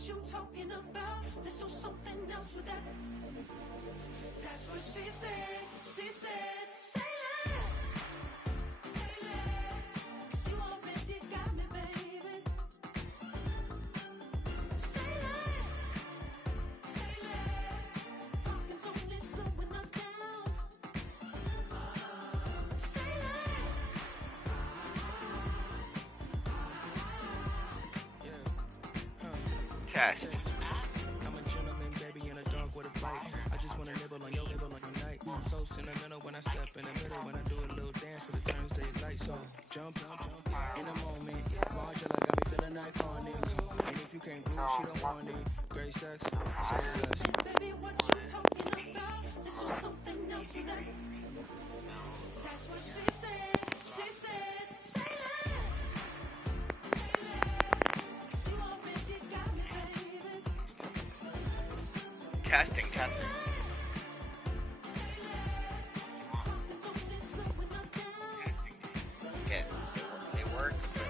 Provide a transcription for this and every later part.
what you talking about. Let's do something else with that. That's what she said. She said, say less. Say less. 'Cause you already got me, baby. Say less. Say less. Talking's only slowing us down. Say less. Test. I'm a gentleman, baby, in a dog with a bite. I just wanna nibble on your night. I'm so sentimental when I step in the middle. When I do a little dance, so the turns daylight. So jump in a moment. Marjola got me feeling iconic. And if you can't groove, she don't want it. Great sex, say less. Baby, what you talking about? Let's do something else with that. That's what she said. She said, say less. Say less. 'Cause you already got me, baby. Testing. Say less. Talking's only slowing us down. Okay. They work. Stop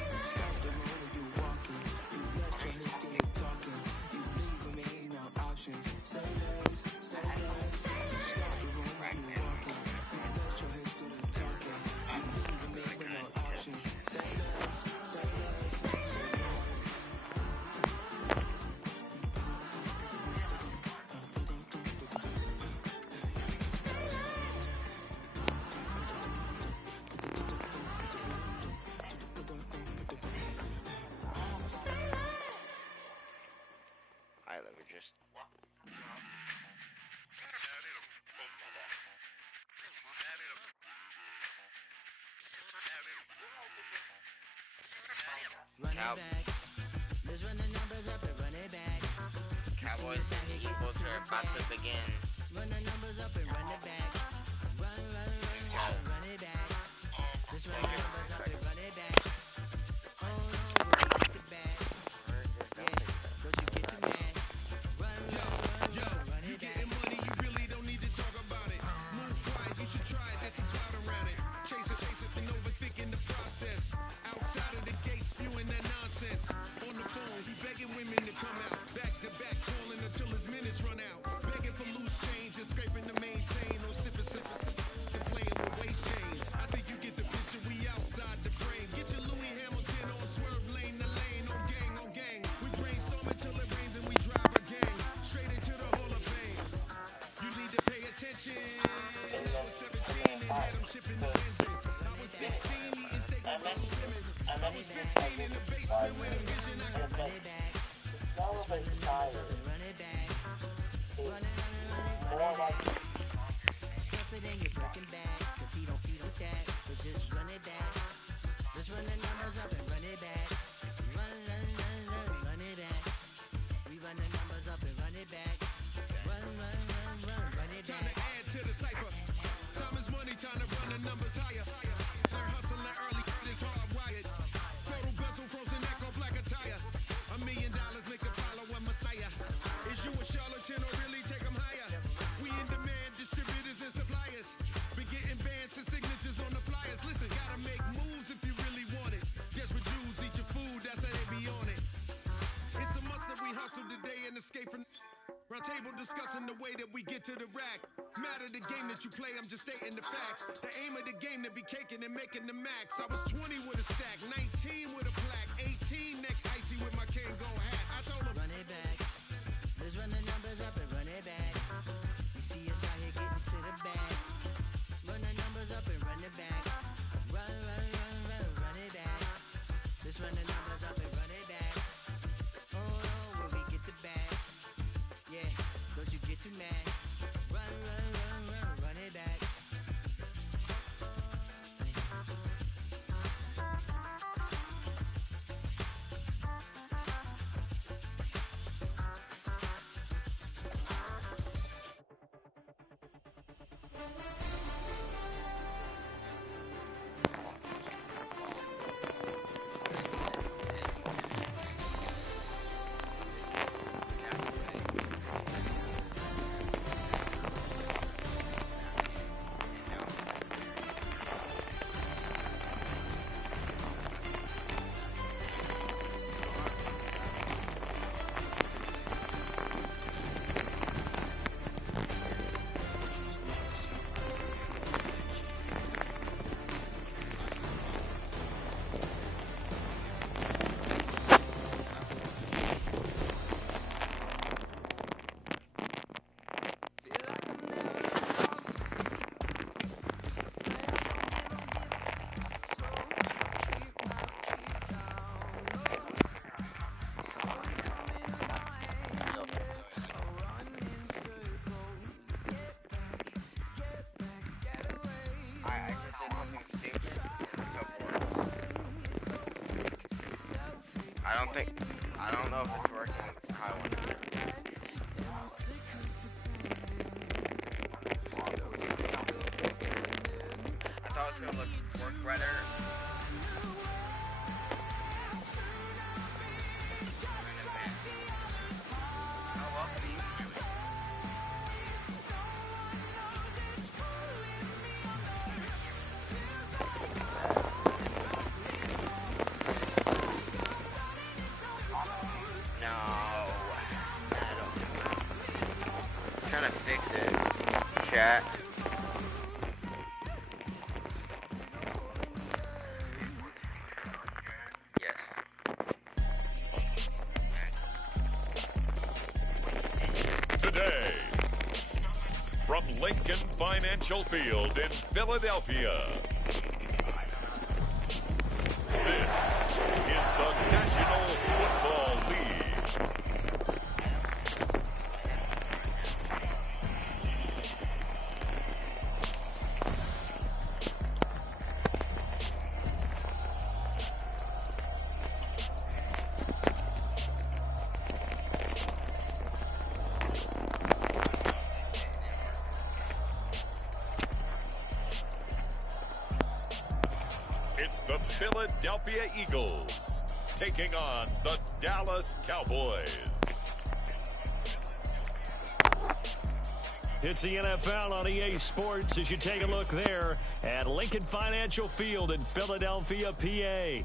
the road when you walking. You let your hips get it talking. You leaving me no options. Say less, say less. Stop the road when you walking. You let your hips do the talking. You leaving me with no options. Say less, say less, say less. I love it. Just. Run Cow- it back. Let's run the numbers up and run it back. Cowboys and Eagles are about to begin. Run the numbers up and run it back. Run it back. Let's run the numbers up and run it back. Oh no, when we get the bag. Yeah, don't you get too mad. Run it back. Money, you really don't need to talk about it. Move quiet, you should try it. There's some cloud around it. Chase it, and overthinking the process. Outside of the gate, spewing that nonsense. On the phone, he begging women to come out. Back to back, calling until his minutes run out. Begging for loose change and scraping to maintain. Or sipping, and playing with waist chains. I think you get the picture. We outside the frame. Get your Louis Hamilton on swerve lane to lane. On gang. We brainstorm until it rains and we drive a gang straight into the Hall of Fame. You need to pay attention. I was 17 and had him shipping the engine. I was 16 eating steak with Russell Simmons. I was 15 in the basement with a vision. I could Run it back. Let's run the numbers up and run it back. Run it back. Stuff it in your Birkin bag, 'cause he don't feed with that. So just run it back. Let's run the numbers up and run it back. Run it back. We run the numbers up and run it back. Run it time to back. add to the cipher. Time is money, time to run the numbers higher. Learn hustling early, it's hardwired. Total bezel, frozen neck or black attire. $1 million make a follow a messiah. Is you a charlatan or really take them higher? We in demand, distributors and suppliers. Be getting bands and signatures on the flyers. Listen, gotta make moves if you really want it. Desperate Jews eat your food, that's how they be on it. It's a must that we hustle today and escape from round table discussing the way that we get to the rack. Matter the game that you play, I'm just stating the facts. The aim of the game to be caking and making the max. I was 20 with a stack, 19 with a plaque, 18 neck icy with my Kango hat. I told him, Run it back. Let's run the numbers up and run it back. You see us out here getting to the bag. Run the numbers up and run it back. Run it back. Let's run the numbers up and run it back. Oh no, when we get the bag. Yeah, don't you get too mad. Run it back. I don't know if it's working how I want it to. I thought it was gonna work better. Trying to fix it, chat. Yes. Today, from Lincoln Financial Field in Philadelphia, this is the National Football League. It's the Philadelphia Eagles taking on the Dallas Cowboys. It's the NFL on EA Sports as you take a look there at Lincoln Financial Field in Philadelphia, PA.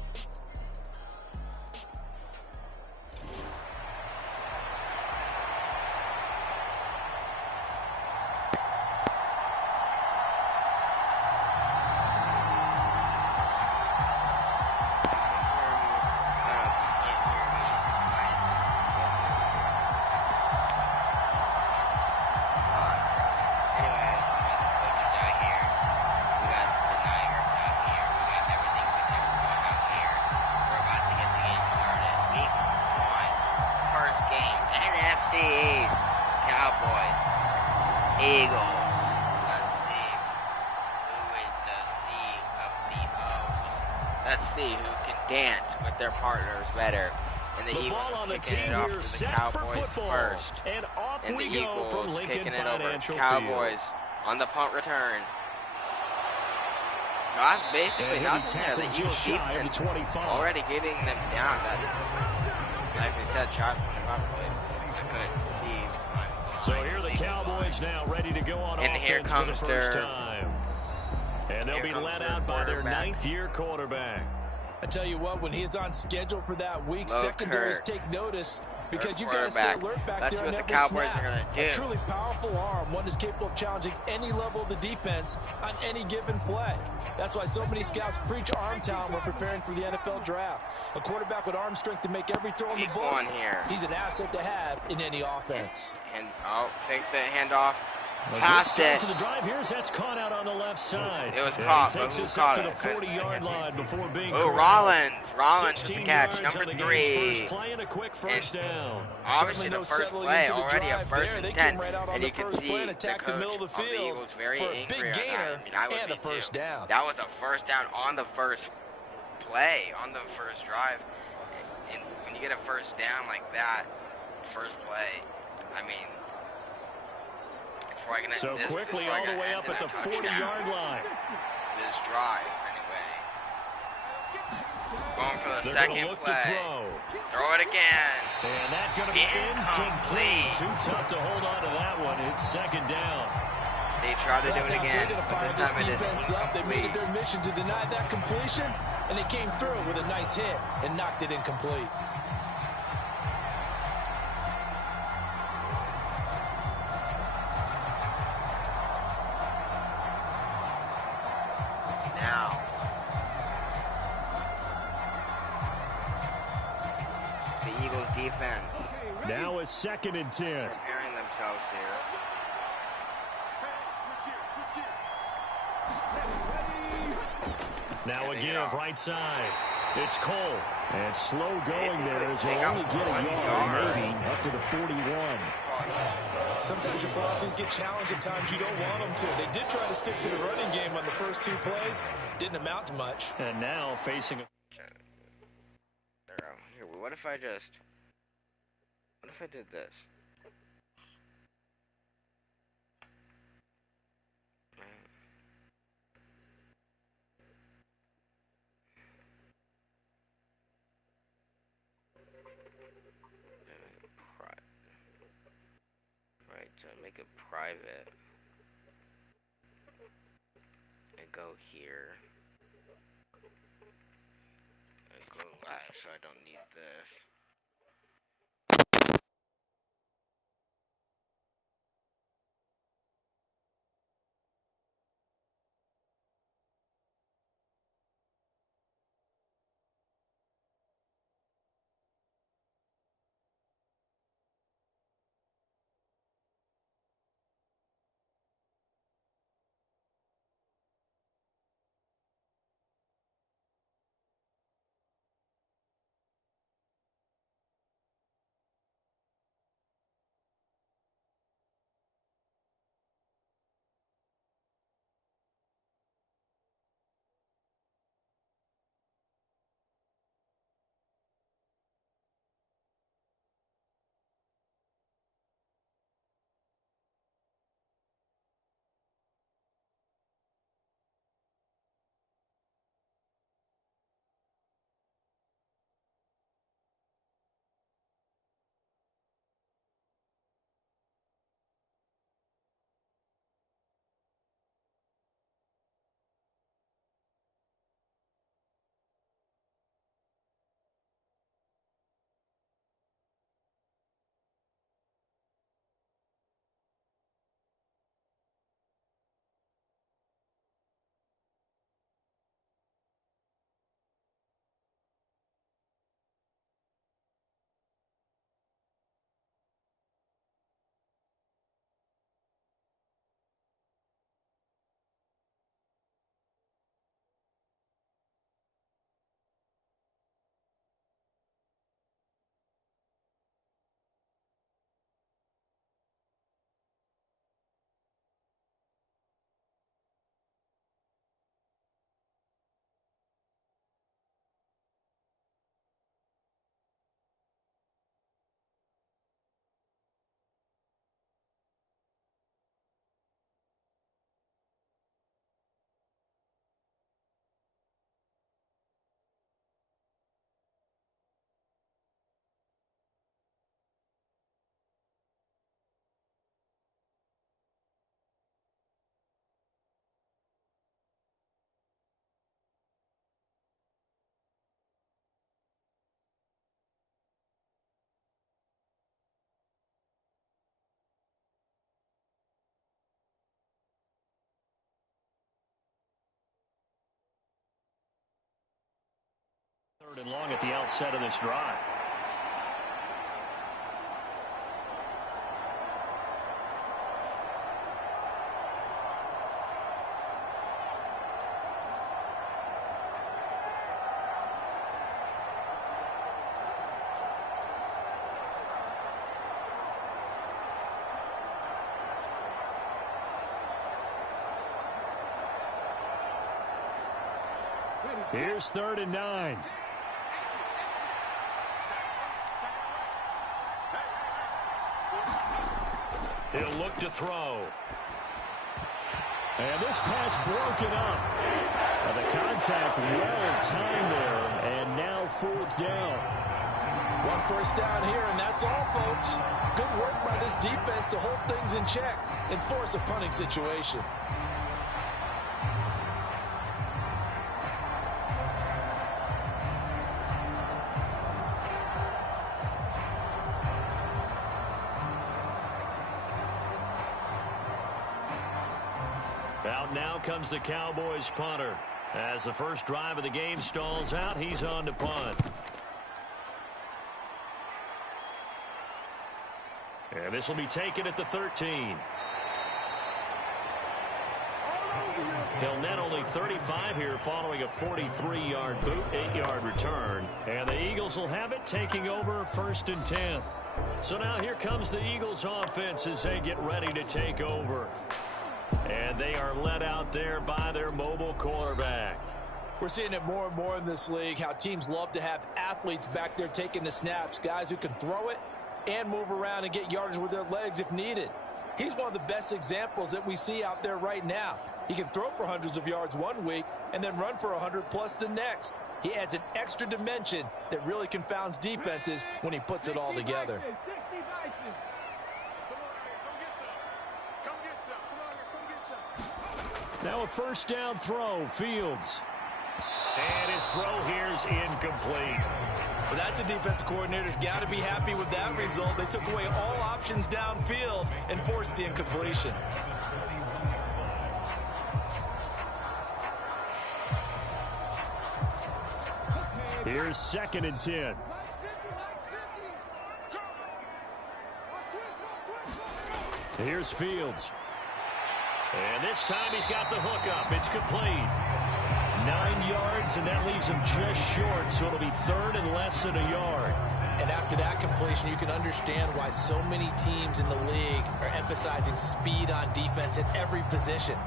Cowboys, Eagles. Let's see who is the C of the O's. Let's see who can dance with their partners better. And the Eagles ball on the kicking team it off here, to the set for Cowboys football. first. And off And we the go Eagles from Lincoln kicking it over Financial to Cowboys Field. on the punt return. That's basically And nothing there. The tackle Eagles just shy of the defense 25. already getting them down. That, like I said, shot probably I couldn't see. So here are the Cowboys now ready to go on And offense here for the comes first their- time. And they'll here be comes led their out by their quarterback. ninth-year quarterback. I tell you what, when he's on schedule for that week, Low secondaries Kirk. take notice because Their you got to stay quarterback. alert back That's there what on the every Cowboys snap. are gonna do. A truly powerful arm, one that's capable of challenging any level of the defense on any given play. That's why so many scouts preach arm talent when preparing for the NFL draft. A quarterback with arm strength to make every throw in the Week book. one here. He's an asset to have in any offense. And take the handoff. A good Passed start it. to the drive. Here's that's caught out on the left side. It was And caught, he but takes who us caught up to it? the 40-yard line before being Oh, corralled. Rollins with the 16 catch. yards Number on the game's 3. first play and a quick first down. Obviously, no the first settling play into the already a drive first there. and They 10. came right out on And the you can first see play and the attacked coach the middle of the of the field Eagles very for a angry big on that. gainer I mean, I would and be a first too. down. That was a first down on the first play, on the first drive. And when you get a first down like that, first play, I mean, it's probably gonna. So this quickly is all probably the way gonna up end at in the a touchdown. 40-yard line. This drive, anyway. Going for the They're second going to look play. to throw. Throw it again. And that's going to be incomplete. Too tough to hold on to that one. It's second down. They tried to do That's it how again. they're going to fire but this time it is defense up. They made it incomplete. their mission to deny that completion, and they came through with a nice hit and knocked it incomplete. Now. The Eagles defense Now a second and 10. preparing themselves here. Now Getting again, it off. right side. It's Cole. And slow going there as They he'll got only get a 1 yard, yard. maybe up to the 41. Sometimes your philosophies get challenged at times you don't want them to. They did try to stick to the running game on the first 2 plays. Didn't amount to much. And now facing a... Here, what if I did this? Right, so make it private. And go here. And go live, so I don't need this. Third and long at the outset of this drive. Here's 3rd and 9. He'll look to throw. And this pass broken up. The contact well timed there, and now 4th down. 1 first down here, and that's all, folks. Good work by this defense to hold things in check and force a punting situation. Out now comes the Cowboys punter. As the first drive of the game stalls out, he's on to punt. And this will be taken at the 13. He'll net only 35 here following a 43-yard boot, 8-yard return. And the Eagles will have it, taking over 1st and 10. So now here comes the Eagles offense as they get ready to take over. And they are led out there by their mobile quarterback. We're seeing it more and more in this league, how teams love to have athletes back there taking the snaps, guys who can throw it and move around and get yardage with their legs if needed. He's one of the best examples that we see out there right now. He can throw for hundreds of yards one week and then run for 100+ the next. He adds an extra dimension that really confounds defenses when he puts it all together. Now a first down throw, Fields. And his throw here is incomplete. Well, that's a defensive coordinator's got to be happy with that result. They took away all options downfield and forced the incompletion. Here's 2nd and 10. Here's Fields. And this time he's got the hook up. It's complete. 9 yards, and that leaves him just short, so it'll be 3rd and less than a yard. And after that completion, you can understand why so many teams in the league are emphasizing speed on defense at every position.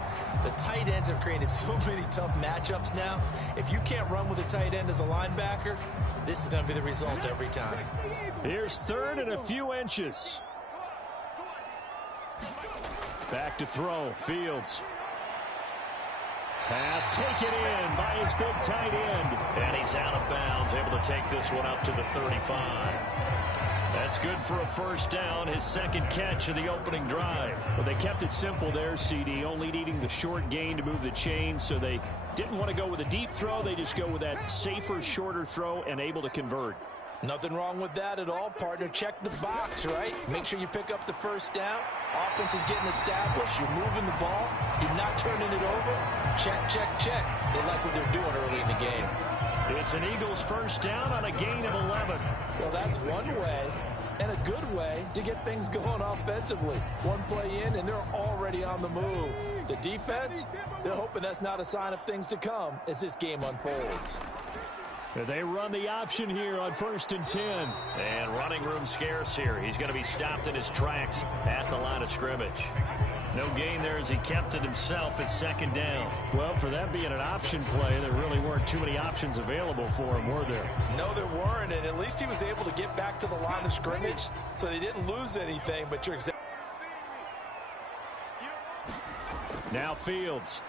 The tight ends have created so many tough matchups now. If you can't run with a tight end as a linebacker, this is going to be the result every time. Here's 3rd and a few inches. Back to throw, Fields. Pass taken in by his big tight end. And he's out of bounds, able to take this one up to the 35. That's good for a first down, his 2nd catch of the opening drive. Well, they kept it simple there, CD, only needing the short gain to move the chain, so they didn't want to go with a deep throw. They just go with that safer, shorter throw and able to convert. Nothing wrong with that at all, partner. Check the box, right? Make sure you pick up the first down. Offense is getting established. You're moving the ball. You're not turning it over. Check, check, check. They like what they're doing early in the game. It's an Eagles first down on a gain of 11. Well, that's one way and a good way to get things going offensively. One play in, and they're already on the move. The defense, they're hoping that's not a sign of things to come as this game unfolds. They run the option here on 1st and 10. And running room scarce here. He's going to be stopped in his tracks at the line of scrimmage. No gain there as he kept it himself at 2nd down. Well, for that being an option play, there really weren't too many options available for him, were there? No, there weren't, and at least he was able to get back to the line of scrimmage, so they didn't lose anything, but you're exactly... Now Fields.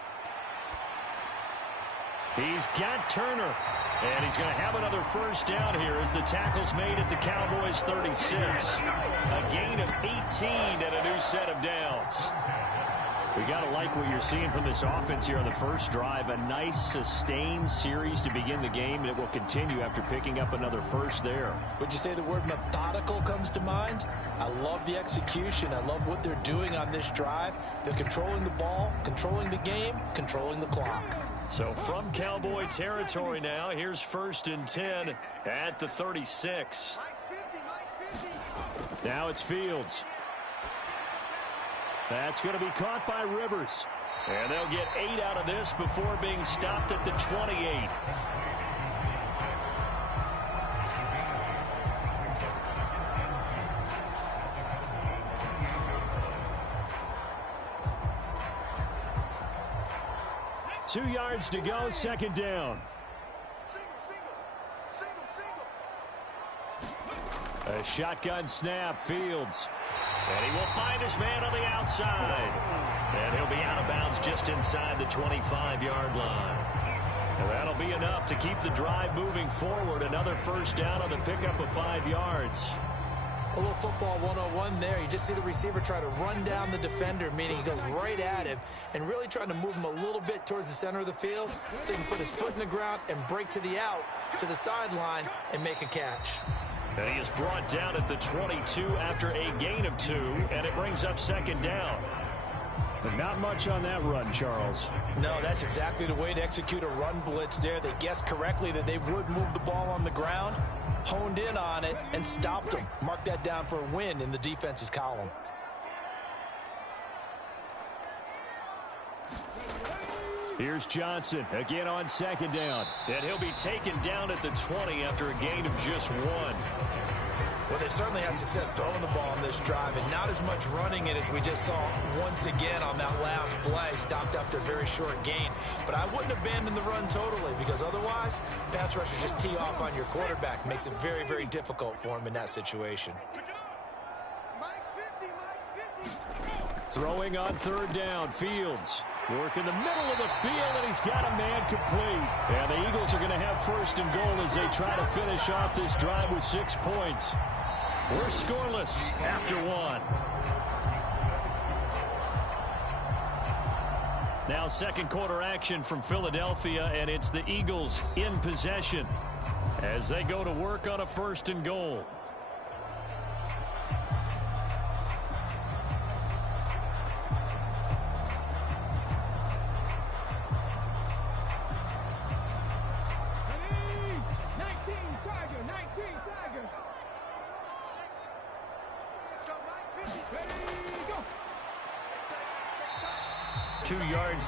He's got Turner. And he's going to have another first down here as the tackle's made at the Cowboys 36. A gain of 18 and a new set of downs. We got to like what you're seeing from this offense here on the first drive. A nice sustained series to begin the game, and it will continue after picking up another first there. Would you say the word methodical comes to mind? I love the execution. I love what they're doing on this drive. They're controlling the ball, controlling the game, controlling the clock. So from Cowboy territory now, here's 1st and 10 at the 36. Now it's Fields. That's going to be caught by Rivers. And they'll get 8 out of this before being stopped at the 28. Two yards to go, 2nd down. A shotgun snap, Fields. And he will find his man on the outside. And he'll be out of bounds just inside the 25-yard line. And that'll be enough to keep the drive moving forward. Another first down on the pickup of 5 yards. A little football 101 there. You just see the receiver try to run down the defender, meaning he goes right at him and really trying to move him a little bit towards the center of the field so he can put his foot in the ground and break to the out, to the sideline, and make a catch. And he is brought down at the 22 after a gain of 2, and it brings up 2nd down. But not much on that run, Charles. No, that's exactly the way to execute a run blitz there. They guessed correctly that they would move the ball on the ground, honed in on it, and stopped them. Mark that down for a win in the defense's column. Here's Johnson again on 2nd down. And he'll be taken down at the 20 after a gain of just 1. Well, they've certainly had success throwing the ball on this drive, and not as much running it as we just saw once again on that last play, stopped after a very short gain. But I wouldn't abandon the run totally, because otherwise, pass rushers just tee off on your quarterback. Makes it very, very difficult for him in that situation. Throwing on third down, Fields. Working the middle of the field, and he's got a man complete. And the Eagles are going to have first and goal as they try to finish off this drive with 6 points. We're scoreless after 1. Now second quarter action from Philadelphia, and it's the Eagles in possession as they go to work on a first and goal.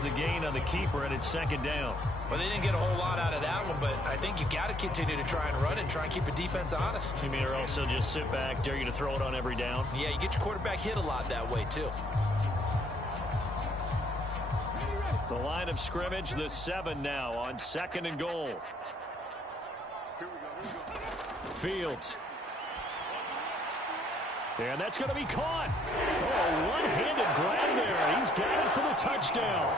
The gain on the keeper, and it's second down. Well, they didn't get a whole lot out of that one, but I think you've got to continue to try and run and try and keep a defense honest. You mean or also just sit back, dare you to throw it on every down? Yeah, you get your quarterback hit a lot that way, too. The line of scrimmage, the 7 now on second and goal. Fields. And that's going to be caught. Oh, one-handed grab there. He's got it for the touchdown.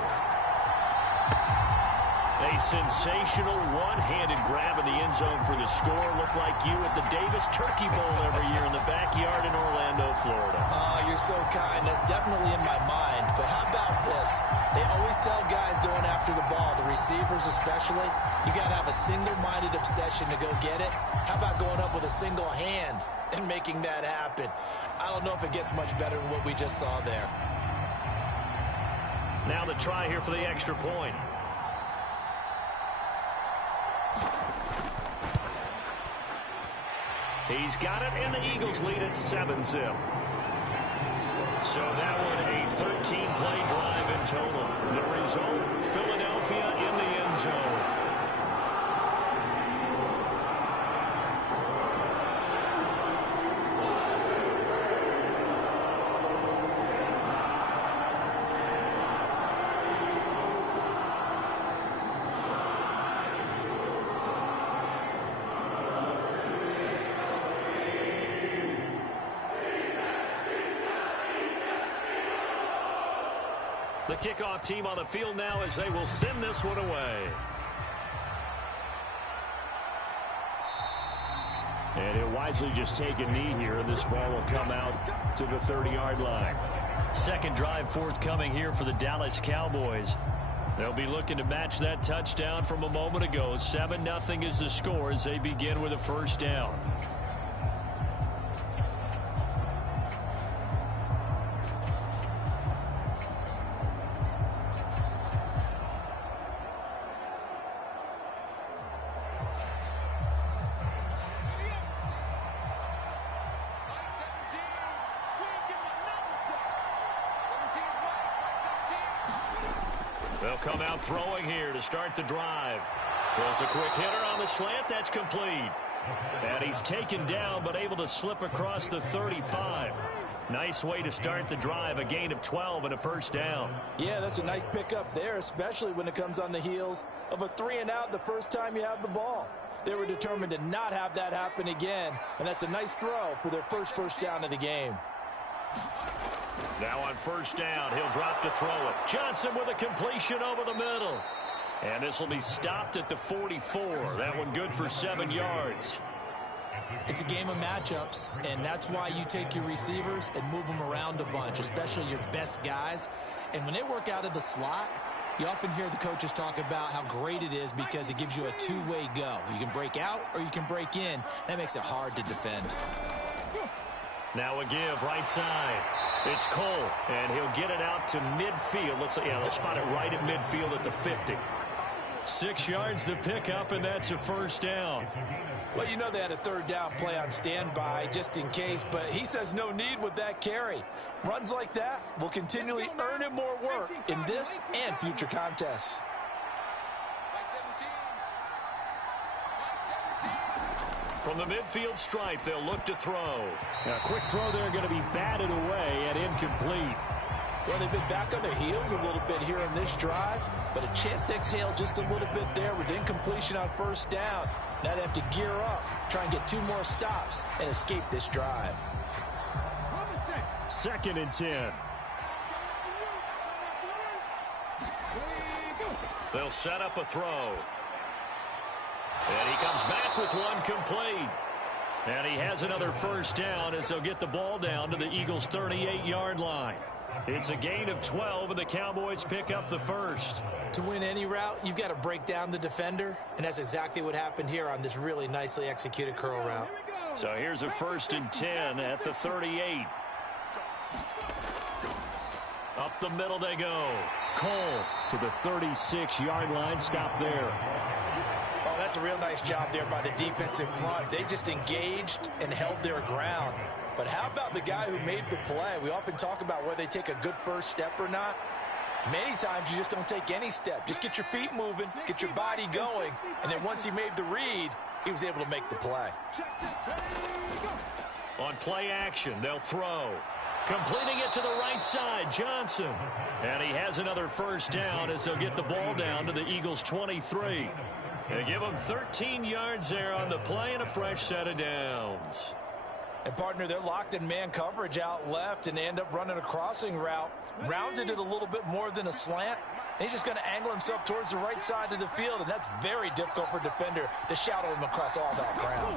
A sensational one-handed grab in the end zone for the score. Looked like you at the Davis Turkey Bowl every year in the backyard in Orlando, Florida. Oh, you're so kind. That's definitely in my mind. But how about this? They always tell guys going after the ball, the receivers especially, you got to have a single-minded obsession to go get it. How about going up with a single hand and making that happen? I don't know if it gets much better than what we just saw there. Now the try here for the extra point. He's got it, and the Eagles lead at 7-0. So that one a 13-play drive in total. The result, Philadelphia in the end zone. The kickoff team on the field now as they will send this one away. And he'll wisely just take a knee here, and this ball will come out to the 30-yard line. Second drive forthcoming here for the Dallas Cowboys. They'll be looking to match that touchdown from a moment ago. 7-0 is the score as they begin with a first down. They'll come out throwing here to start the drive. Throws a quick hitter on the slant. That's complete. And he's taken down but able to slip across the 35. Nice way to start the drive. A gain of 12 and a first down. Yeah, that's a nice pickup there, especially when it comes on the heels of a 3-and-out the first time you have the ball. They were determined to not have that happen again, and that's a nice throw for their first down of the game. Now on first down, he'll drop to throw it. Johnson with a completion over the middle. And this will be stopped at the 44. That one good for 7 yards. It's a game of matchups, and that's why you take your receivers and move them around a bunch, especially your best guys. And when they work out of the slot, you often hear the coaches talk about how great it is because it gives you a two-way go. You can break out or you can break in. That makes it hard to defend. Now a give right side. It's Cole, and he'll get it out to midfield. They'll spot it right at midfield at the 50. 6 yards the pickup, and that's a first down. Well, you know they had a third down play on standby just in case, but he says no need with that carry. Runs like that will continually earn him more work in this and future contests. From the midfield stripe, they'll look to throw. A quick throw there going to be batted away and incomplete. Well, they've been back on their heels a little bit here on this drive, but a chance to exhale just a little bit there with incompletion on first down. Now they have to gear up, try and get 2 more stops, and escape this drive. 2nd and 10. They'll set up a throw. And he comes back with one complete. And he has another first down as they'll get the ball down to the Eagles' 38-yard line. It's a gain of 12, and the Cowboys pick up the first. To win any route, you've got to break down the defender, and that's exactly what happened here on this really nicely executed curl route. So here's a 1st and 10 at the 38. Up the middle they go. Cole to the 36-yard line. Stop there. Oh, that's a real nice job there by the defensive front. They just engaged and held their ground. But how about the guy who made the play? We often talk about whether they take a good first step or not. Many times you just don't take any step. Just get your feet moving, get your body going, and then once he made the read, he was able to make the play. On play action, they'll throw. Completing it to the right side, Johnson. And he has another first down as they'll get the ball down to the Eagles' 23. They give him 13 yards there on the play and a fresh set of downs. And, partner, they're locked in man coverage out left, and they end up running a crossing route. Rounded it a little bit more than a slant. And he's just going to angle himself towards the right side of the field, and that's very difficult for a defender to shadow him across all that ground.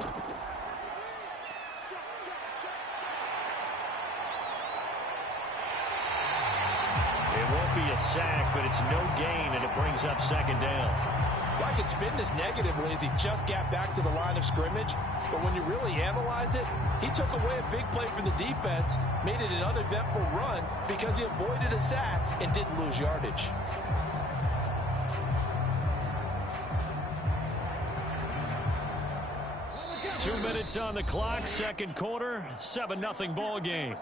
It won't be a sack, but it's no gain, and it brings up 2nd down. Well, I could spin this negatively as he just got back to the line of scrimmage. But when you really analyze it, he took away a big play for the defense, made it an uneventful run because he avoided a sack and didn't lose yardage. Two minutes on the clock, 2nd quarter, 7-0 ball game.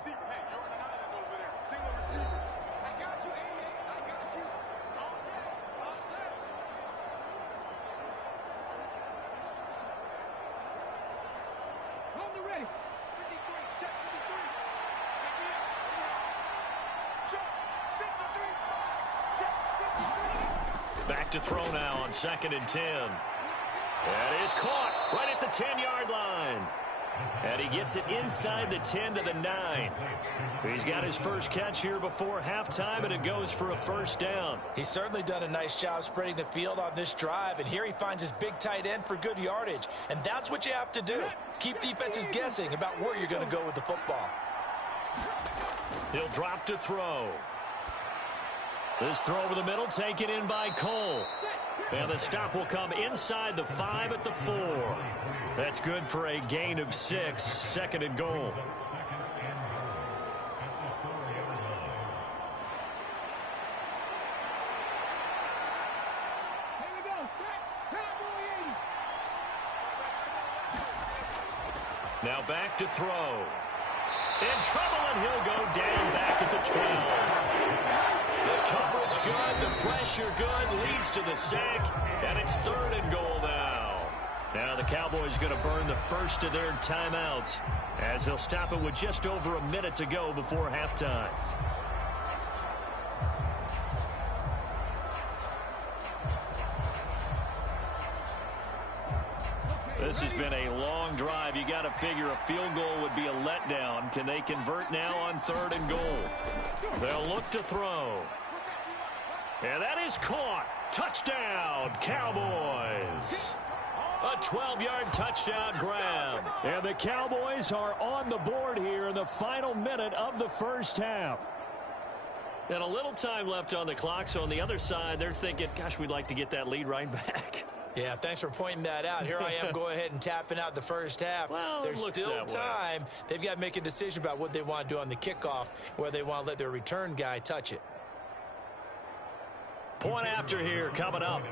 Back to throw now on 2nd and 10. That is caught right at the 10-yard line. And he gets it inside the 10 to the 9. He's got his first catch here before halftime, and it goes for a first down. He's certainly done a nice job spreading the field on this drive, and here he finds his big tight end for good yardage. And that's what you have to do. Keep defenses guessing about where you're going to go with the football. He'll drop to throw. This throw over the middle taken in by Cole. And the stop will come inside the 5 at the 4. That's good for a gain of 6, 2nd and goal. Now back to throw. In trouble, and he'll go down back at the 12. The coverage good, the pressure good, leads to the sack, and it's 3rd and goal now. Now the Cowboys going to burn the first of their timeouts as they'll stop it with just over a minute to go before halftime. This has been a long drive. You got to figure a field goal would be a letdown. Can they convert now on 3rd and goal? They'll look to throw. And that is caught. Touchdown, Cowboys. A 12-yard touchdown grab. And the Cowboys are on the board here in the final minute of the first half. And a little time left on the clock, so on the other side, they're thinking, gosh, we'd like to get that lead right back. Yeah, thanks for pointing that out. Here I am going ahead and tapping out the first half. Well, there's still time. They've got to make a decision about what they want to do on the kickoff, whether they want to let their return guy touch it. Point after here coming up.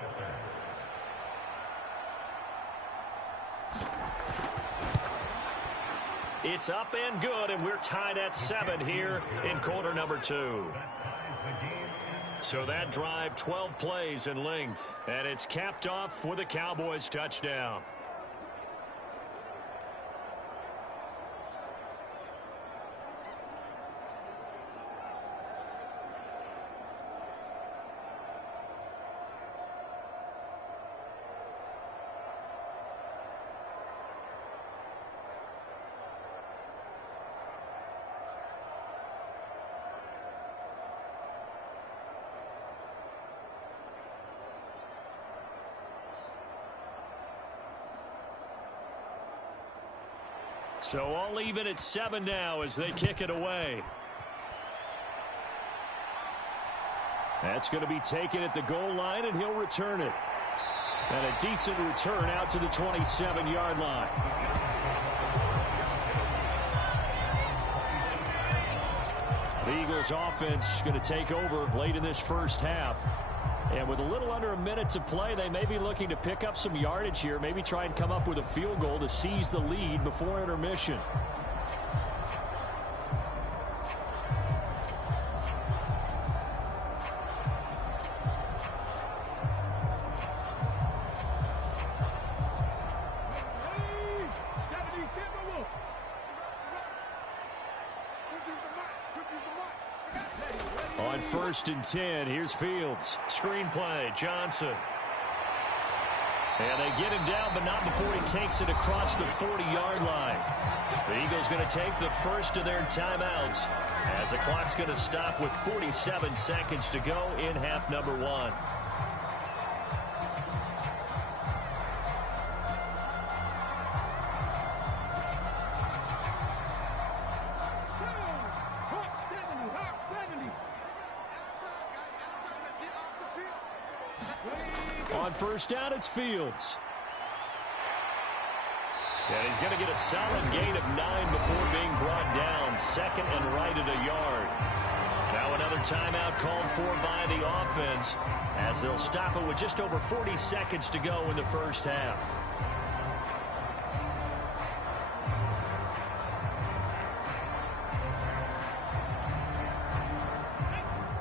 It's up and good, and we're tied at 7 here in quarter number 2. So that drive, 12 plays in length, and it's capped off with a Cowboys touchdown. So all even at 7 now as they kick it away. That's going to be taken at the goal line, and he'll return it. And a decent return out to the 27-yard line. The Eagles offense going to take over late in this first half. And with a little under a minute to play, they may be looking to pick up some yardage here, maybe try and come up with a field goal to seize the lead before intermission. On 1st and 10, here's Fields. Screen play, Johnson. And they get him down, but not before he takes it across the 40-yard line. The Eagles going to take the first of their timeouts as the clock's going to stop with 47 seconds to go in half number 1. On 1st down, it's Fields. And he's going to get a solid gain of 9 before being brought down. Second and right at a yard. Now another timeout called for by the offense as they'll stop it with just over 40 seconds to go in the first half.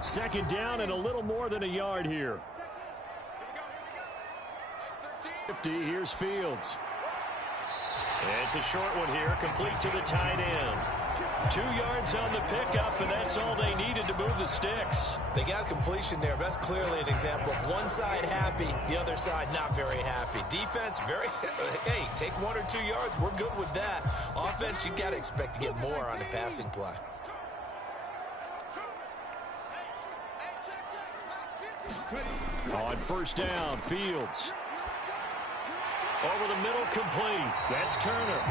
Second down and a little more than a yard here. 50, here's Fields. It's a short one here, complete to the tight end. 2 yards on the pickup, and that's all they needed to move the sticks. They got completion there, but that's clearly an example of one side happy, the other side not very happy. Defense, very, hey, take 1 or 2 yards, we're good with that. Offense, you got to expect to get more on the passing play. On 1st down, Fields. Over the middle, complete. That's Turner.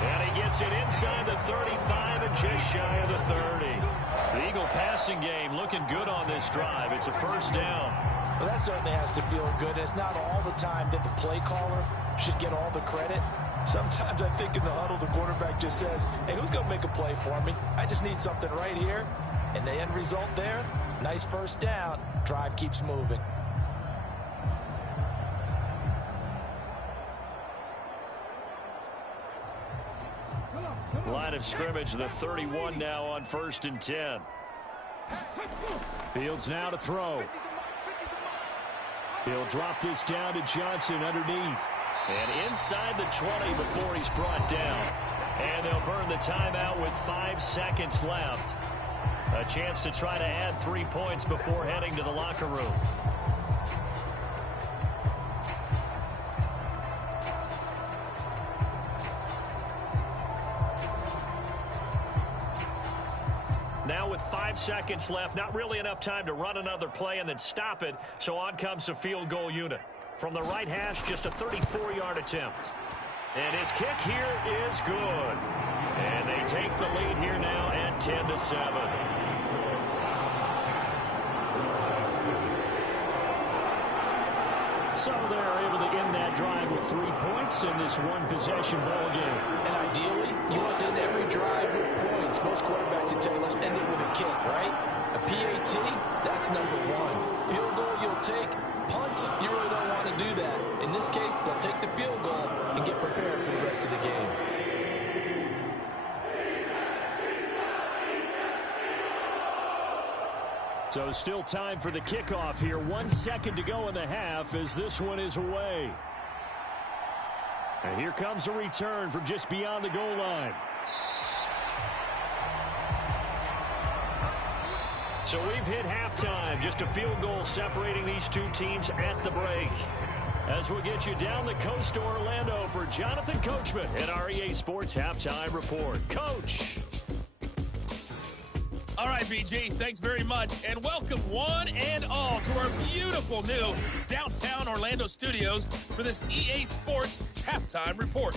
And he gets it inside the 35 and just shy of the 30. The Eagle passing game looking good on this drive. It's a 1st down. Well, that certainly has to feel good. It's not all the time that the play caller should get all the credit. Sometimes I think in the huddle, the quarterback just says, hey, who's going to make a play for me? I just need something right here. And the end result there, nice 1st down. Drive keeps moving. Line of scrimmage, the 31 now on 1st and 10. Fields now to throw. He'll drop this down to Johnson underneath. And inside the 20 before he's brought down. And they'll burn the timeout with 5 seconds left. A chance to try to add 3 points before heading to the locker room. Now with 5 seconds left, not really enough time to run another play and then stop it, so on comes the field goal unit. From the right hash, just a 34-yard attempt. And his kick here is good. And they take the lead here now at 10-7. So they're able to end that drive with 3 points in this one-possession ball game. And ideally, you want to end every drive with points. Most quarterbacks would tell you, let's end it with a kick, right? A PAT, that's number 1. Field goal you'll take. Punts, you really don't want to do that. In this case, they'll take the field goal and get prepared for the rest of the game. So still time for the kickoff here. 1 second to go in the half as this one is away. And here comes a return from just beyond the goal line. So we've hit halftime. Just a field goal separating these two teams at the break. As we'll get you down the coast to Orlando for Jonathan Coachman at our EA Sports Halftime Report. Coach. All right, BG, thanks very much, and welcome one and all to our beautiful new downtown Orlando studios for this EA Sports Halftime Report.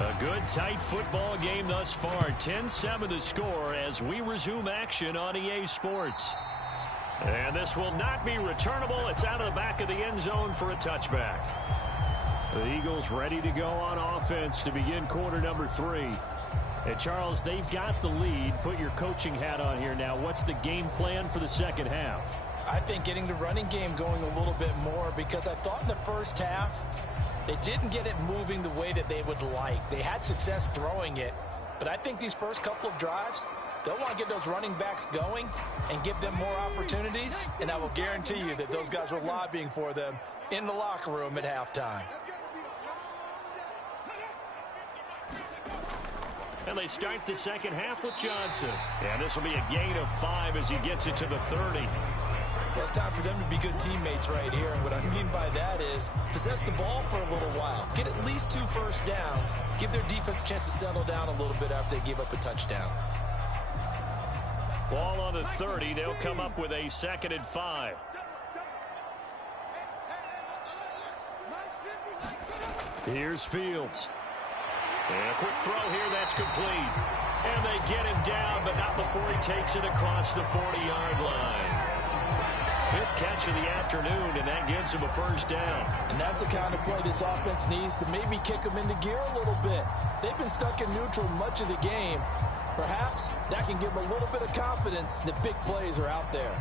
A good, tight football game thus far. 10-7 the score as we resume action on EA Sports. And this will not be returnable. It's out of the back of the end zone for a touchback. The Eagles ready to go on offense to begin quarter number 3. And Charles, they've got the lead. Put your coaching hat on here now. What's the game plan for the second half? I think getting the running game going a little bit more, because I thought in the first half they didn't get it moving the way that they would like. They had success throwing it, but I think these first couple of drives, they'll want to get those running backs going and give them more opportunities, and I will guarantee you that those guys were lobbying for them in the locker room at halftime. And they start the second half with Johnson. And this will be a gain of 5 as he gets it to the 30. Well, it's time for them to be good teammates right here. And what I mean by that is possess the ball for a little while. Get at least 2 first downs. Give their defense a chance to settle down a little bit after they give up a touchdown. Ball on the 30. They'll come up with a 2nd and 5. Here's Fields. And a quick throw here, that's complete. And they get him down, but not before he takes it across the 40-yard line. 5th catch of the afternoon, and that gives him a first down. And that's the kind of play this offense needs to maybe kick them into gear a little bit. They've been stuck in neutral much of the game. Perhaps that can give them a little bit of confidence that big plays are out there.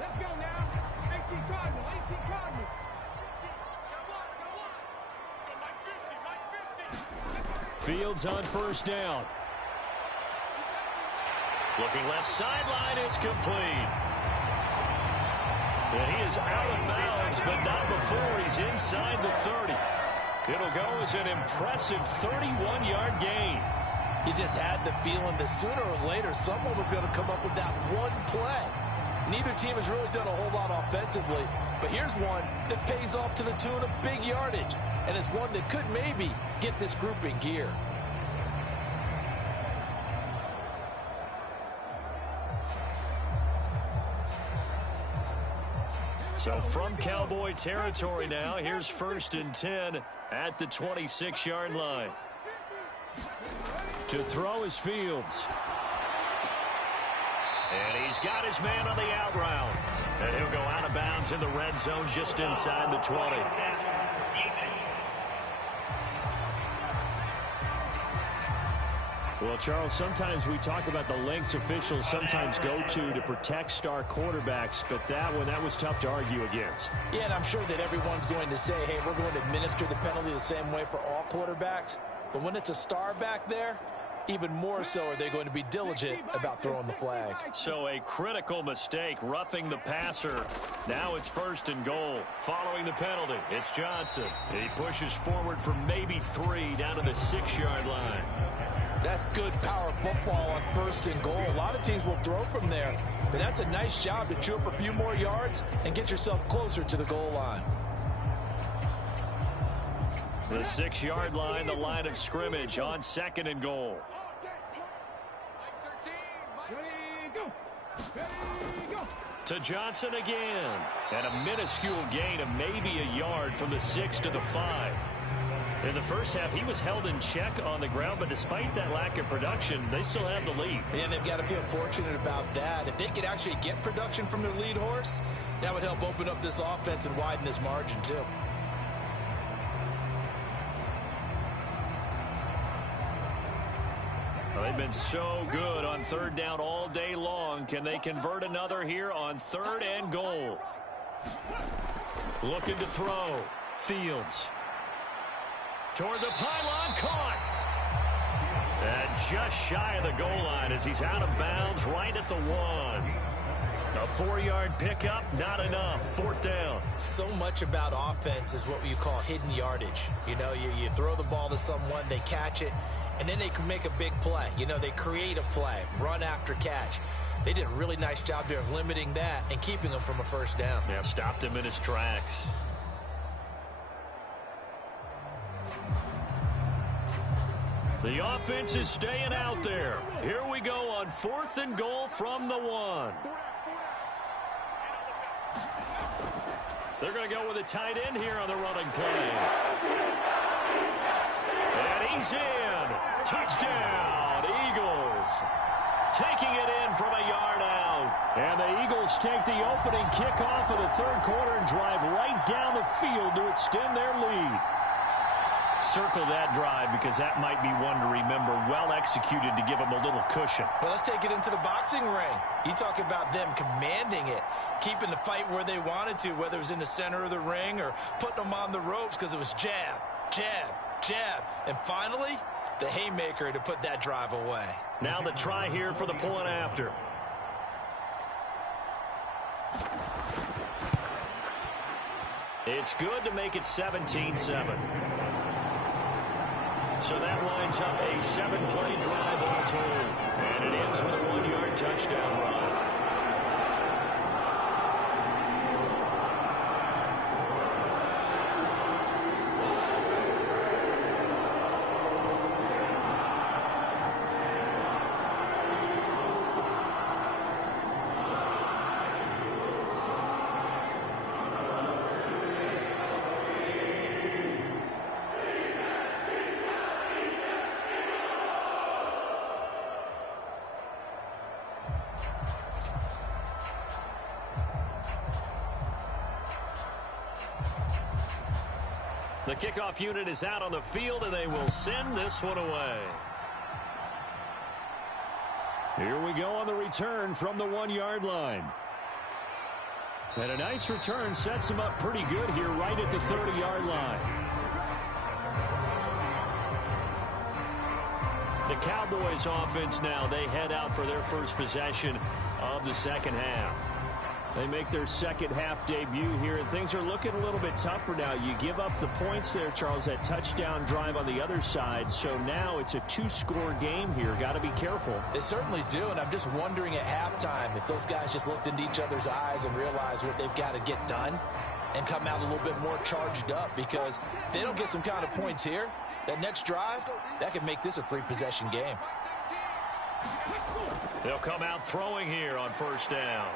Let's go now. 18 Cardinal, 18 Cardinal. Fields on first down. Looking left sideline, it's complete. And he is out of bounds, but not before he's inside the 30. It'll go as an impressive 31-yard gain. You just had the feeling that sooner or later someone was going to come up with that one play. Neither team has really done a whole lot offensively, but here's one that pays off to the tune of big yardage, and it's one that could maybe get this group in gear. So from Cowboy territory now, here's 1st and 10 at the 26-yard line. To throw is Fields. And he's got his man on the out route. And he'll go out of bounds in the red zone just inside the 20. Well, Charles, sometimes we talk about the lengths officials sometimes go to protect star quarterbacks, but that one, that was tough to argue against. Yeah, and I'm sure that everyone's going to say, hey, we're going to administer the penalty the same way for all quarterbacks. But when it's a star back there, even more so are they going to be diligent about throwing the flag. So a critical mistake, roughing the passer. Now it's 1st and goal. Following the penalty, it's Johnson. He pushes forward for maybe 3 down to the 6-yard line. That's good power football on 1st and goal. A lot of teams will throw from there, but that's a nice job to chew up a few more yards and get yourself closer to the goal line. The 6-yard line, the line of scrimmage on 2nd and goal. To Johnson again. And a minuscule gain of maybe a yard from the 6 to the 5. In the first half, he was held in check on the ground, but despite that lack of production, they still have the lead. And they've got to feel fortunate about that. If they could actually get production from their lead horse, that would help open up this offense and widen this margin, too. Well, they've been so good on 3rd down all day long. Can they convert another here on 3rd and goal? Looking to throw. Fields. Toward the pylon, caught. And just shy of the goal line as he's out of bounds right at the 1. A 4-yard pickup, not enough. 4th down. So much about offense is what you call hidden yardage. You know, you throw the ball to someone, they catch it, and then they can make a big play. You know, they create a play, run after catch. They did a really nice job there of limiting that and keeping him from a 1st down. Yeah, stopped him in his tracks. The offense is staying out there. Here we go on 4th and goal from the 1. They're going to go with a tight end here on the running play. And he's in. Touchdown, Eagles. Taking it in from a yard out. And the Eagles take the opening kickoff of the 3rd quarter and drive right down the field to extend their lead. Circle that drive because that might be one to remember. Well executed to give them a little cushion. Well, let's take it into the boxing ring. You talk about them commanding it, keeping the fight where they wanted to, whether it was in the center of the ring or putting them on the ropes because it was jab, jab, jab. And finally, the haymaker to put that drive away. Now the try here for the point after. It's good to make it 17-7. So that lines up a 7-play drive all told. And it ends with a 1-yard touchdown run. The kickoff unit is out on the field, and they will send this one away. Here we go on the return from the 1-yard line. And a nice return sets them up pretty good here right at the 30-yard line. The Cowboys offense now, they head out for their first possession of the second half. They make their second half debut here, and things are looking a little bit tougher now. You give up the points there, Charles, that touchdown drive on the other side. So now it's a 2-score game here. Got to be careful. They certainly do, and I'm just wondering at halftime if those guys just looked into each other's eyes and realized what they've got to get done and come out a little bit more charged up, because if they don't get some kind of points here, that next drive, that could make this a 3-possession game. They'll come out throwing here on first down.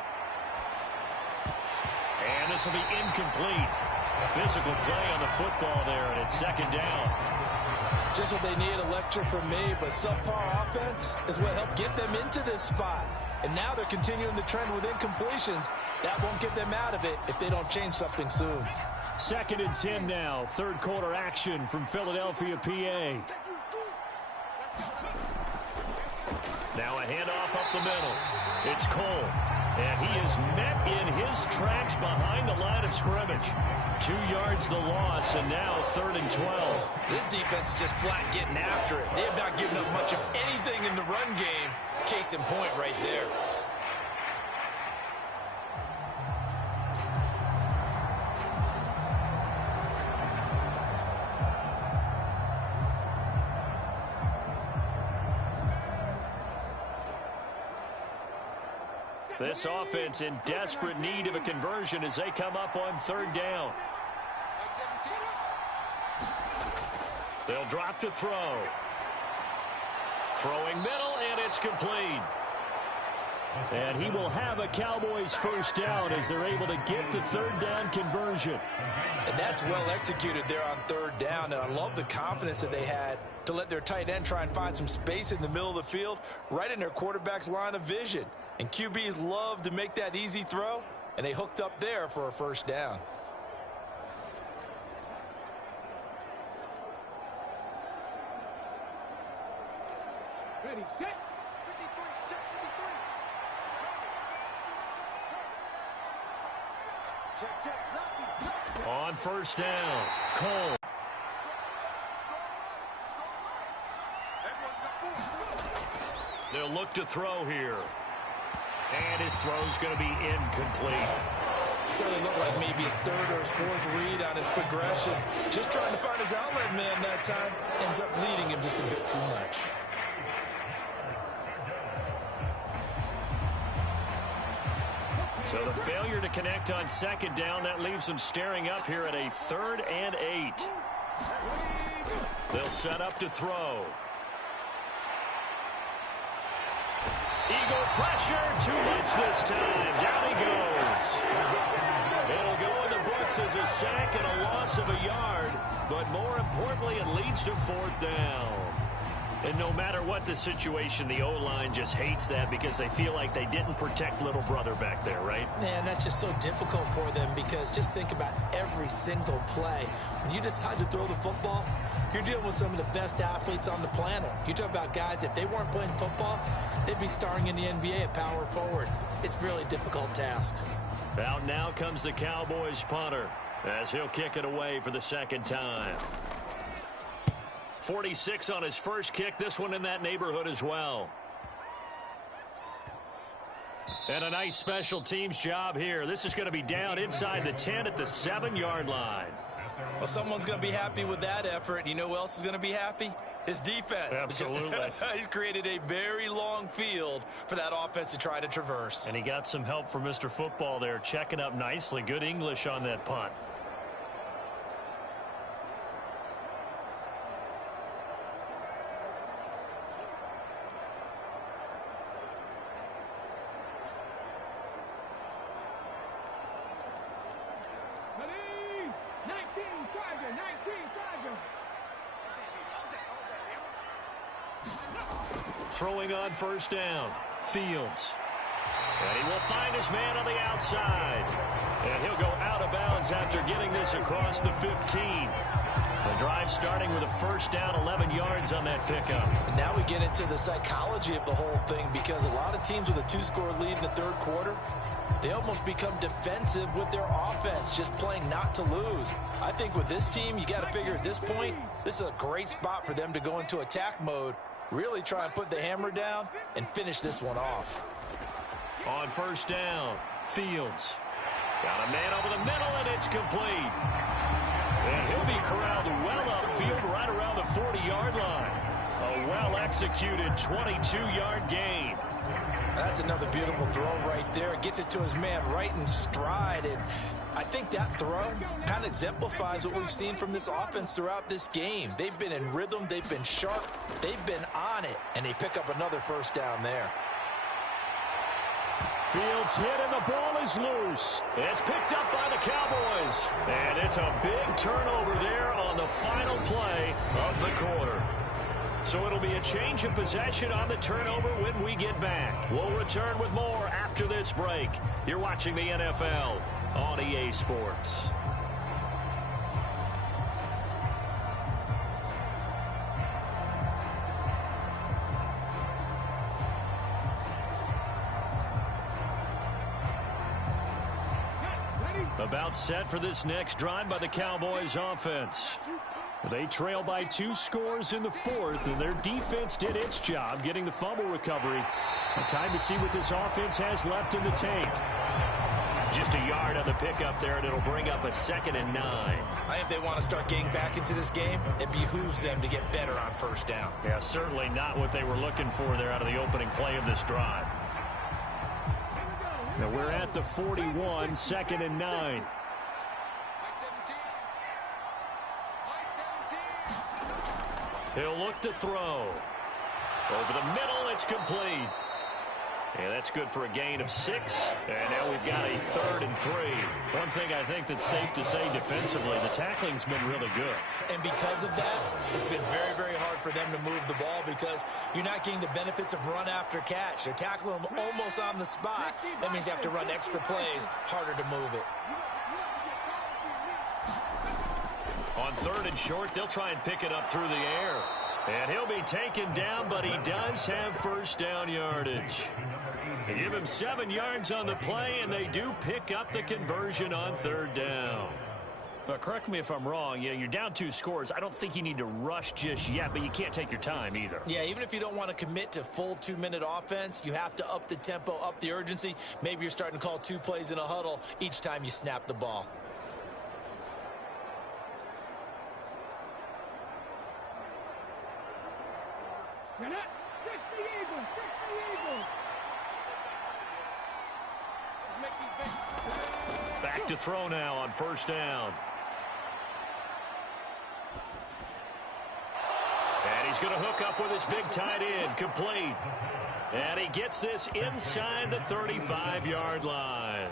And this will be incomplete. Physical play on the football there, and it's second down. Just what they need, a lecture from me, but subpar offense is what helped get them into this spot. And now they're continuing the trend with incompletions. That won't get them out of it if they don't change something soon. 2nd and 10 now. 3rd quarter action from Philadelphia, PA. Now a handoff up the middle. It's Cole. And he is met in his tracks behind the line of scrimmage. 2 yards the loss, and now 3rd and 12. This defense is just flat getting after it. They have not given up much of anything in the run game. Case in point right there. This offense in desperate need of a conversion as they come up on 3rd down. They'll drop to throw. Throwing middle, and it's complete. And he will have a Cowboys first down as they're able to get the 3rd down conversion. And that's well executed there on 3rd down. And I love the confidence that they had to let their tight end try and find some space in the middle of the field, right in their quarterback's line of vision. And QBs love to make that easy throw, and they hooked up there for a first down. Ready, set. 53, check. On first down, Cole. They'll look to throw here. And his throw's going to be incomplete. Certainly looked like maybe his 3rd or his 4th read on his progression. Just trying to find his outlet man that time. Ends up leading him just a bit too much. So the failure to connect on 2nd down, that leaves them staring up here at a 3rd and 8. They'll set up to throw. Eagle pressure, too much this time. Down he goes. It'll go in the books as a sack and a loss of a yard, but more importantly, it leads to 4th down. And no matter what the situation, the O-line just hates that because they feel like they didn't protect little brother back there, right? Man, that's just so difficult for them because just think about every single play. When you decide to throw the football, you're dealing with some of the best athletes on the planet. You talk about guys, if they weren't playing football, they'd be starring in the NBA at power forward. It's a really difficult task. Out now comes the Cowboys punter as he'll kick it away for the 2nd time. 46 on his first kick, this one in that neighborhood as well. And a nice special teams job here. This is going to be down inside the 10 at the 7-yard line. Well, someone's going to be happy with that effort. You know who else is going to be happy? His defense. Absolutely. He's created a very long field for that offense to try to traverse. And he got some help from Mr. Football there, checking up nicely. Good English on that punt. Throwing on 1st down, Fields. And he will find his man on the outside. And he'll go out of bounds after getting this across the 15. The drive starting with a 1st down, 11 yards on that pickup. And now we get into the psychology of the whole thing because a lot of teams with a 2-score lead in the 3rd quarter, they almost become defensive with their offense, just playing not to lose. I think with this team, you got to figure at this point, this is a great spot for them to go into attack mode, really try and put the hammer down and finish this one off. On 1st down, Fields. Got a man over the middle, and it's complete. And he'll be corralled well upfield right around the 40-yard line. A well-executed 22-yard gain. That's another beautiful throw right there. Gets it to his man right in stride. And I think that throw kind of exemplifies what we've seen from this offense throughout this game. They've been in rhythm. They've been sharp. They've been on it. And they pick up another 1st down there. Fields hit and the ball is loose. It's picked up by the Cowboys. And it's a big turnover there on the final play of the quarter. So it'll be a change of possession on the turnover when we get back. We'll return with more after this break. You're watching the NFL on EA Sports. About set for this next drive by the Cowboys offense. They trail by 2 scores in the 4th, and their defense did its job getting the fumble recovery. A time to see what this offense has left in the tank. Just a yard on the pickup there, and it'll bring up a 2nd and 9. I think if they want to start getting back into this game, it behooves them to get better on 1st down. Yeah, certainly not what they were looking for there out of the opening play of this drive. Now we're at the 41, 2nd and 9. He'll look to throw. Over the middle, it's complete. And that's good for a gain of 6. And now we've got a 3rd and 3. One thing I think that's safe to say defensively, the tackling's been really good. And because of that, it's been very, very hard for them to move the ball because you're not getting the benefits of run after catch. They're tackling them almost on the spot. That means you have to run extra plays, harder to move it. On 3rd and short, they'll try and pick it up through the air. And he'll be taken down, but he does have 1st down yardage. They give him 7 yards on the play, and they do pick up the conversion on 3rd down. But correct me if I'm wrong, you're down 2 scores. I don't think you need to rush just yet, but you can't take your time either. Yeah, even if you don't want to commit to full 2-minute offense, you have to up the tempo, up the urgency. Maybe you're starting to call 2 plays in a huddle each time you snap the ball. Back to throw now on 1st down. And he's going to hook up with his big tight end, complete. And he gets this inside the 35-yard line.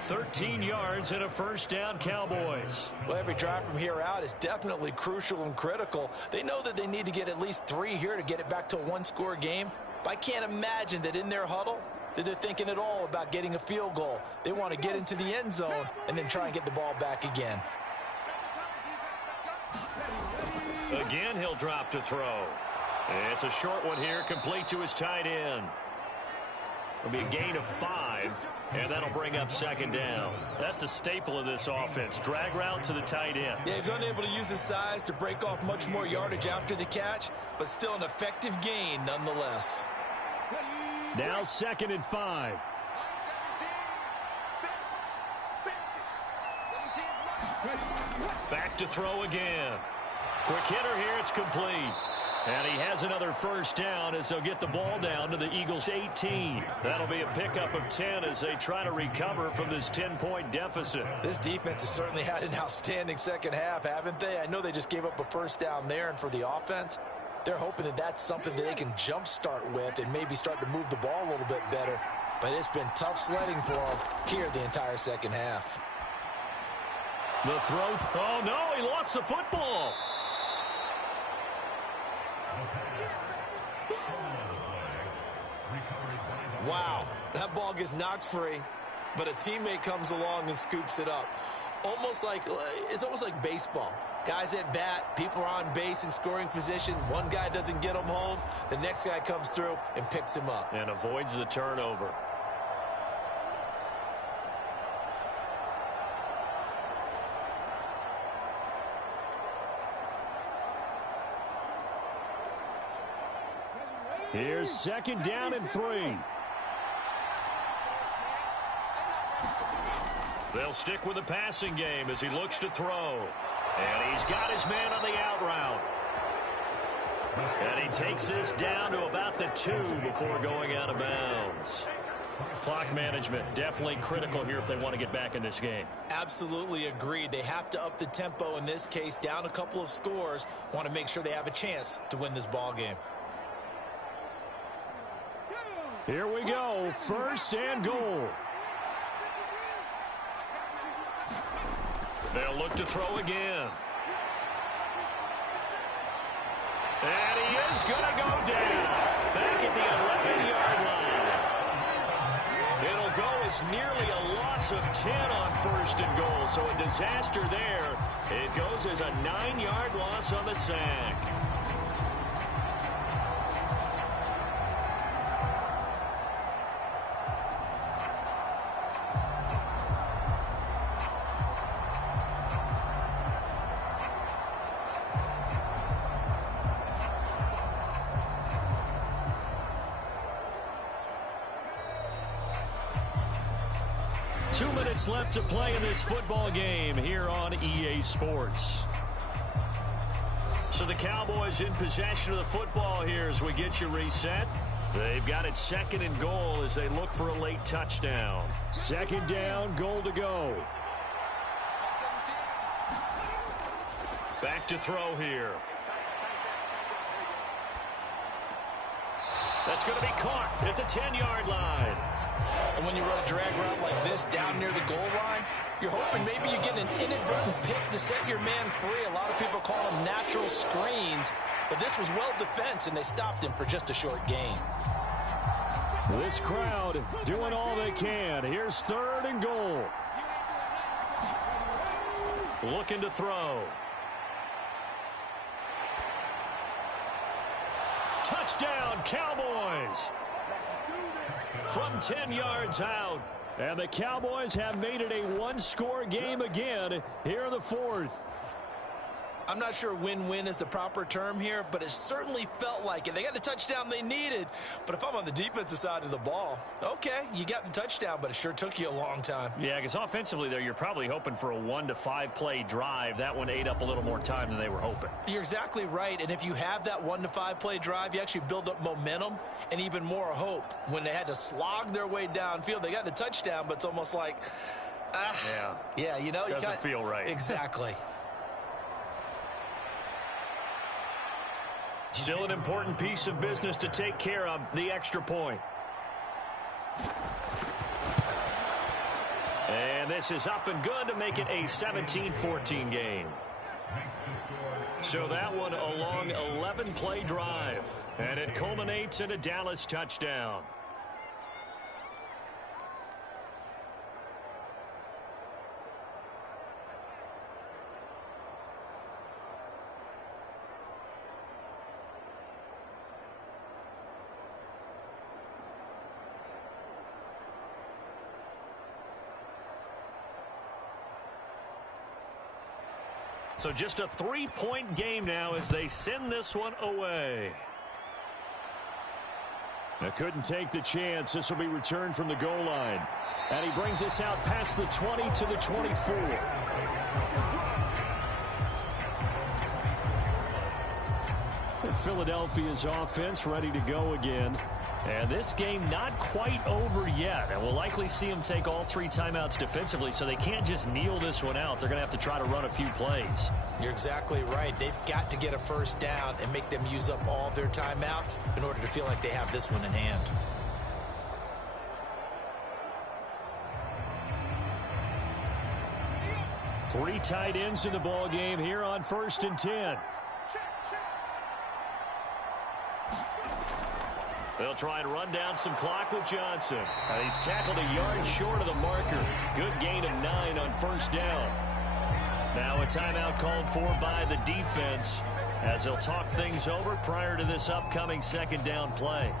13 yards and a first down, Cowboys. Well, every drive from here out is definitely crucial and critical. They know that they need to get at least 3 here to get it back to a one-score game. But I can't imagine that in their huddle that they're thinking at all about getting a field goal. They want to get into the end zone and then try and get the ball back again. Again, he'll drop to throw. It's a short one here, complete to his tight end. It'll be a gain of 5, and that'll bring up second down. That's a staple of this offense. Drag route to the tight end. Yeah, he's unable to use his size to break off much more yardage after the catch, but still an effective gain nonetheless. Now 2nd and 5. Back to throw again. Quick hitter here, it's complete. And he has another first down as they'll get the ball down to the Eagles' 18. That'll be a pickup of 10 as they try to recover from this 10-point deficit. This defense has certainly had an outstanding second half, haven't they? I know they just gave up a first down there, and for the offense, they're hoping that that's something that they can jumpstart with and maybe start to move the ball a little bit better. But it's been tough sledding for them here the entire second half. The throw. Oh, no, he lost the football. Wow, that ball gets knocked free, but a teammate comes along and scoops it up. It's almost like baseball. Guys at bat, people are on base in scoring position. One guy doesn't get him home. The next guy comes through and picks him up. And avoids the turnover. Here's 2nd down and 3. They'll stick with the passing game as he looks to throw. And he's got his man on the out route. And he takes this down to about the 2 before going out of bounds. Clock management definitely critical here if they want to get back in this game. Absolutely agreed. They have to up the tempo in this case, down a couple of scores. Want to make sure they have a chance to win this ball game. Here we go, 1st and goal. They'll look to throw again. And he is going to go down. Back at the 11-yard line. It'll go as nearly a loss of 10 on 1st and goal. So a disaster there. It goes as a 9-yard loss on the sack. Left to play in this football game here on EA Sports. So the Cowboys in possession of the football here as we get you reset. They've got it 2nd and goal as they look for a late touchdown. 2nd down, goal to go. Back to throw here. That's going to be caught at the 10-yard line. And when you run a drag route like this down near the goal line, you're hoping maybe you get an inadvertent pick to set your man free. A lot of people call them natural screens, but this was well defense, and they stopped him for just a short gain. This crowd doing all they can. Here's 3rd and goal. Looking to throw. Touchdown, Cowboys! From 10 yards out. And the Cowboys have made it a one-score game again here in the 4th. I'm not sure win-win is the proper term here, but it certainly felt like it. They got the touchdown they needed, but if I'm on the defensive side of the ball, okay, you got the touchdown, but it sure took you a long time. Yeah, because offensively, there, you're probably hoping for a 1 to 5 play drive. That one ate up a little more time than they were hoping. You're exactly right, and if you have that 1 to 5 play drive, you actually build up momentum and even more hope. When they had to slog their way downfield, they got the touchdown, but it's almost like, yeah, you know, doesn't feel right. Exactly. Still an important piece of business to take care of, the extra point. And this is up and good to make it a 17-14 game. So that one a long 11-play drive, and it culminates in a Dallas touchdown. So just a 3-point game now as they send this one away. Now couldn't take the chance. This will be returned from the goal line. And he brings us out past the 20 to the 24. And Philadelphia's offense ready to go again. And this game not quite over yet. And we'll likely see them take all 3 timeouts defensively, so they can't just kneel this one out. They're going to have to try to run a few plays. You're exactly right. They've got to get a first down and make them use up all their timeouts in order to feel like they have this one in hand. Three tight ends in the ball game here on 1st and 10. They'll try and run down some clock with Johnson. And he's tackled a yard short of the marker. Good gain of 9 on 1st down. Now a timeout called for by the defense as they'll talk things over prior to this upcoming 2nd down play.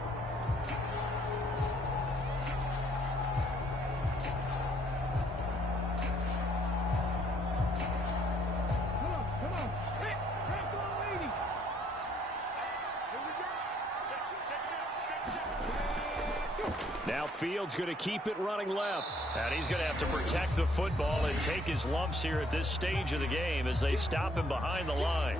Now Fields going to keep it running left. And he's going to have to protect the football and take his lumps here at this stage of the game as they stop him behind the line.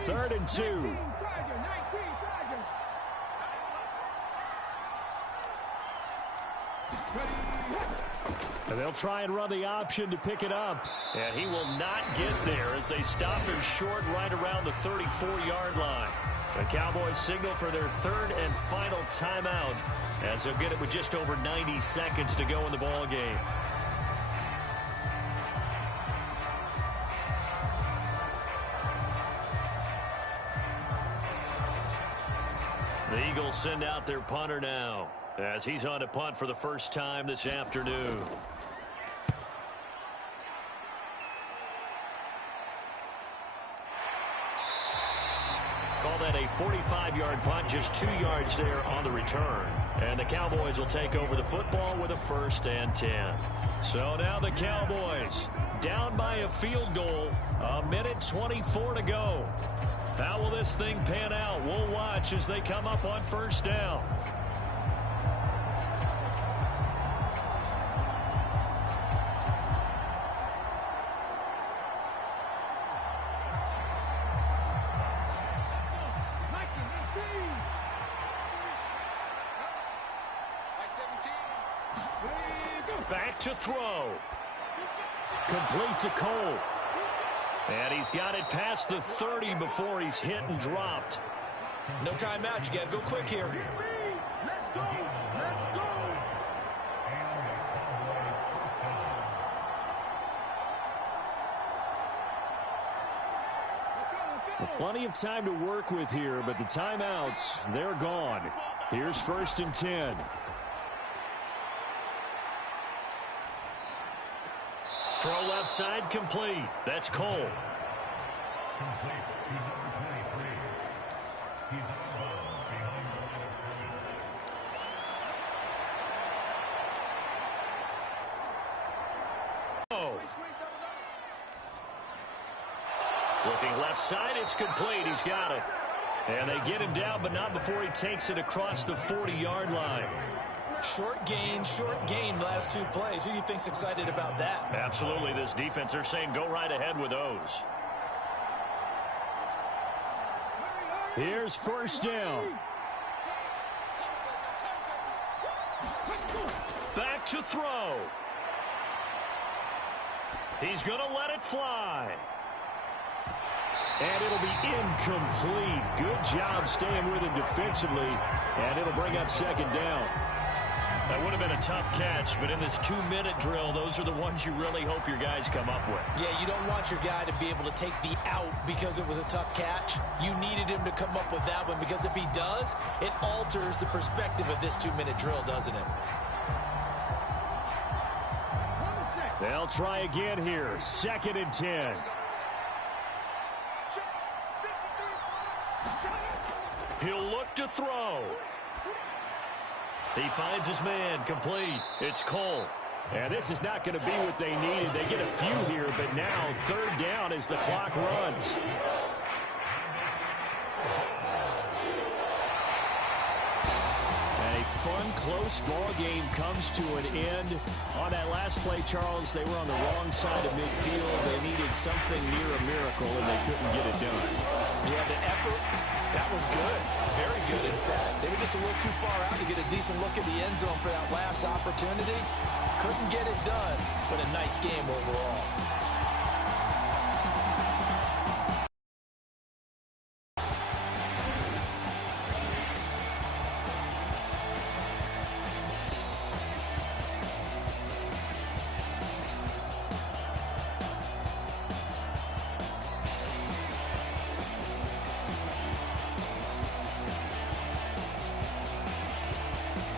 Third and 2. And they'll try and run the option to pick it up. And he will not get there as they stop him short right around the 34-yard line. The Cowboys signal for their 3rd and final timeout as they'll get it with just over 90 seconds to go in the ball game. The Eagles send out their punter now as he's on to punt for the first time this afternoon. Call that a 45-yard punt, just 2 yards there on the return. And the Cowboys will take over the football with a 1st and 10. So now the Cowboys down by a field goal, 1:24 to go. How will this thing pan out? We'll watch as they come up on 1st down. Back to throw. Complete to Cole. And he's got it past the 30 before he's hit and dropped. No timeout. You got to go quick here. Let's go. Let's go. Plenty of time to work with here, but the timeouts, they're gone. Here's 1st and 10. Throw left side complete. That's Cole. Looking left side, it's complete. He's got it. And they get him down, but not before he takes it across the 40-yard line. Short gain the last 2 plays. Who do you think's excited about that? Absolutely. This defense, they're saying go right ahead with those. Here's first down. Back to throw. He's going to let it fly. And it'll be incomplete. Good job staying with him defensively. And it'll bring up second down. That would have been a tough catch, but in this 2-minute drill, those are the ones you really hope your guys come up with. Yeah, you don't want your guy to be able to take the out because it was a tough catch. You needed him to come up with that one, because if he does, it alters the perspective of this 2-minute drill, doesn't it? They'll try again here. 2nd and 10. He'll look to throw. He finds his man, complete. It's Cole. And this is not going to be what they needed. They get a few here, but now 3rd down as the clock runs. And a fun, close ball game comes to an end. On that last play, Charles, they were on the wrong side of midfield. They needed something near a miracle, and they couldn't get it done. Yeah, the effort, that was good. Very good, in fact. They were just a little too far out to get a decent look at the end zone for that last opportunity. Couldn't get it done, but a nice game overall.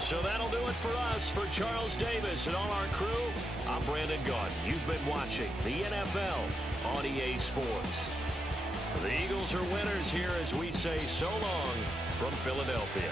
So that'll do it for us. For Charles Davis and all our crew, I'm Brandon Gaudin. You've been watching the NFL on EA Sports. The Eagles are winners here as we say so long from Philadelphia.